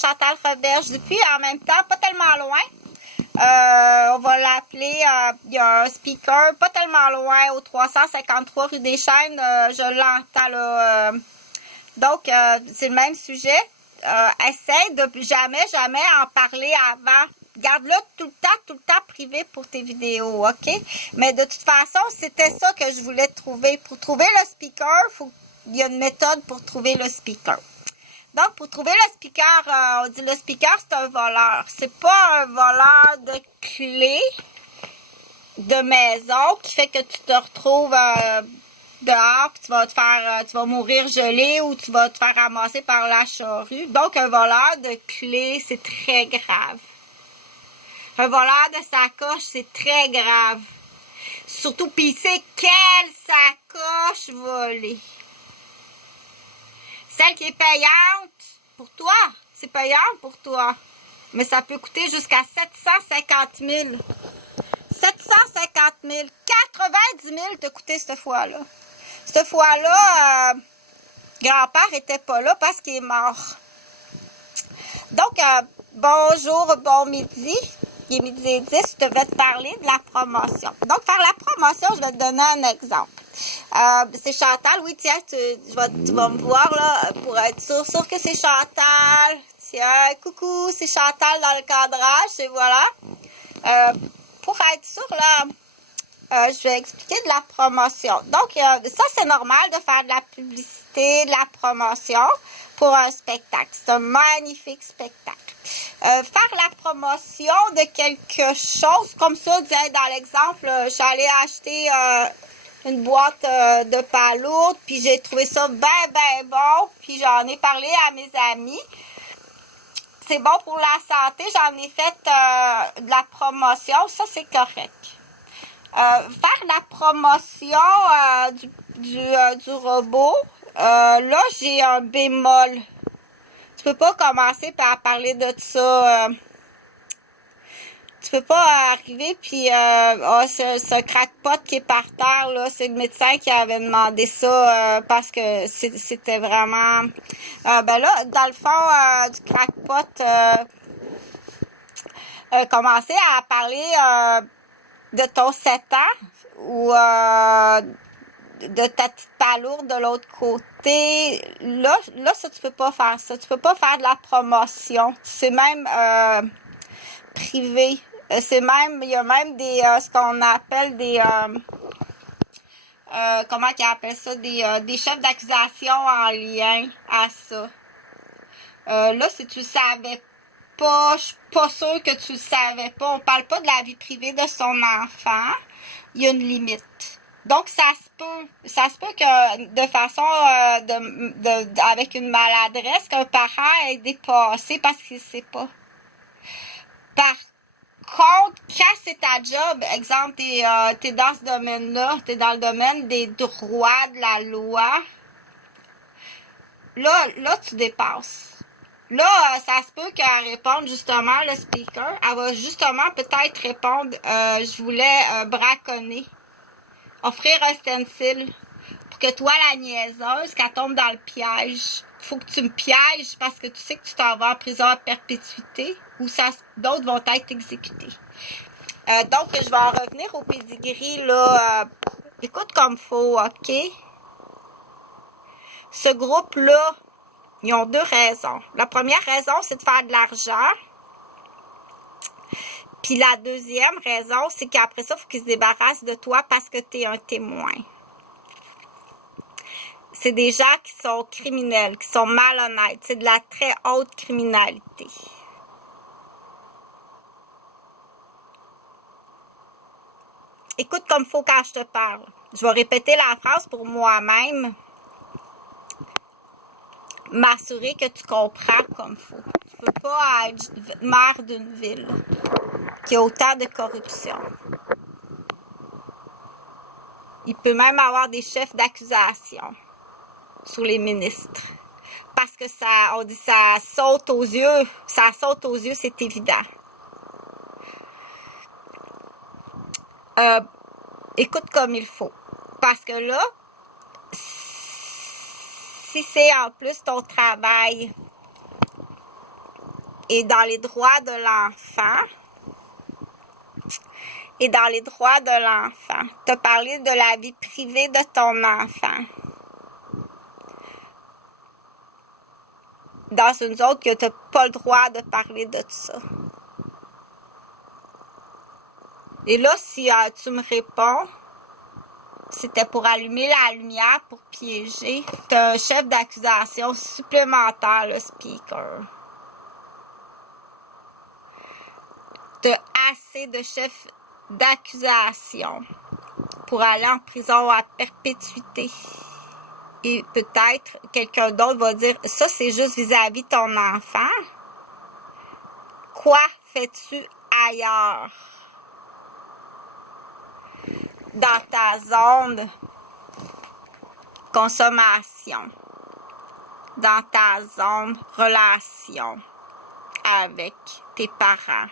Chantal Roberge-Dupuis. En même temps, pas tellement loin. On va l'appeler, il y a un speaker pas tellement loin, au 353 rue des Chênes. Je l'entends là. Donc, c'est le même sujet. Essaye de jamais en parler avant. Garde-le tout le temps privé pour tes vidéos, OK? Mais de toute façon, c'était ça que je voulais trouver. Pour trouver le speaker, il y a une méthode pour trouver le speaker. Donc, pour trouver le speaker, on dit le speaker, c'est un voleur. C'est pas un voleur de clés de maison qui fait que tu te retrouves dehors, puis tu vas mourir gelé ou tu vas te faire ramasser par la charrue. Donc, un voleur de clés, c'est très grave. Un voleur de sacoche, c'est très grave. Surtout, puis c'est quelle sacoche volée? Celle qui est payante pour toi, c'est payant pour toi. Mais ça peut coûter jusqu'à 750 000. 750 000. 90 000 t'a coûté cette fois-là. Cette fois-là, grand-père était pas là parce qu'il est mort. Donc, bonjour, bon midi. Il est midi et 10. Je devais te parler de la promotion. Donc, faire la promotion, je vais te donner un exemple. C'est Chantal, oui, tiens, tu vas me voir là pour être sûr que c'est Chantal. Tiens, coucou, c'est Chantal dans le cadrage, et voilà. Pour être sûr, là, je vais expliquer de la promotion. Donc, ça, c'est normal de faire de la publicité, de la promotion pour un spectacle. C'est un magnifique spectacle. Faire la promotion de quelque chose, comme ça, dans l'exemple, j'allais acheter une boîte de palourdes, puis j'ai trouvé ça ben bon, puis j'en ai parlé à mes amis. C'est bon pour la santé, j'en ai fait de la promotion, ça c'est correct. Faire la promotion du robot, là j'ai un bémol. Tu peux pas commencer par parler de ça. Tu peux pas arriver puis ce crackpot qui est par terre là, c'est le médecin qui avait demandé ça parce que c'était vraiment ben là dans le fond du crackpot commencer à parler de ton 7 ans ou de ta petite palourde de l'autre côté. Là ça tu peux pas faire ça, tu peux pas faire de la promotion, c'est même privé. C'est même, il y a même des, ce qu'on appelle des, comment qu'ils appellent ça, des chefs d'accusation en lien à ça. Là, si tu le savais pas, je suis pas sûre que tu le savais pas, on parle pas de la vie privée de son enfant, il y a une limite. Donc, ça se peut que de façon, avec une maladresse, qu'un parent ait dépassé parce qu'il sait pas. Par contre, quand c'est ta job, exemple, t'es dans ce domaine-là, t'es dans le domaine des droits de la loi, là, tu dépasses. Là, ça se peut qu'elle réponde justement, le speaker, elle va justement peut-être répondre, je voulais braconner, offrir un stencil, pour que toi, la niaiseuse, qu'elle tombe dans le piège. Faut que tu me pièges parce que tu sais que tu t'en vas en prison à perpétuité ou d'autres vont être exécutés. Donc, je vais en revenir au pedigree, là. Écoute comme faut, OK? Ce groupe-là, ils ont deux raisons. La première raison, c'est de faire de l'argent. Puis la deuxième raison, c'est qu'après ça, il faut qu'ils se débarrassent de toi parce que tu es un témoin. C'est des gens qui sont criminels, qui sont malhonnêtes. C'est de la très haute criminalité. Écoute comme il faut quand je te parle. Je vais répéter la phrase pour moi-même. M'assurer que tu comprends comme il faut. Tu peux pas être maire d'une ville qui a autant de corruption. Il peut même avoir des chefs d'accusation sur les ministres. Parce que on dit ça saute aux yeux. Ça saute aux yeux, c'est évident. Écoute comme il faut. Parce que là, si c'est en plus ton travail et dans les droits de l'enfant. Et dans les droits de l'enfant. Tu as parlé de la vie privée de ton enfant. Dans une zone que tu n'as pas le droit de parler de ça. Et là, si tu me réponds, c'était pour allumer la lumière, pour piéger, tu as un chef d'accusation supplémentaire, le speaker. Tu as assez de chefs d'accusation pour aller en prison à perpétuité. Et peut-être quelqu'un d'autre va dire, ça c'est juste vis-à-vis de ton enfant. Quoi fais-tu ailleurs? Dans ta zone consommation, dans ta zone relation avec tes parents.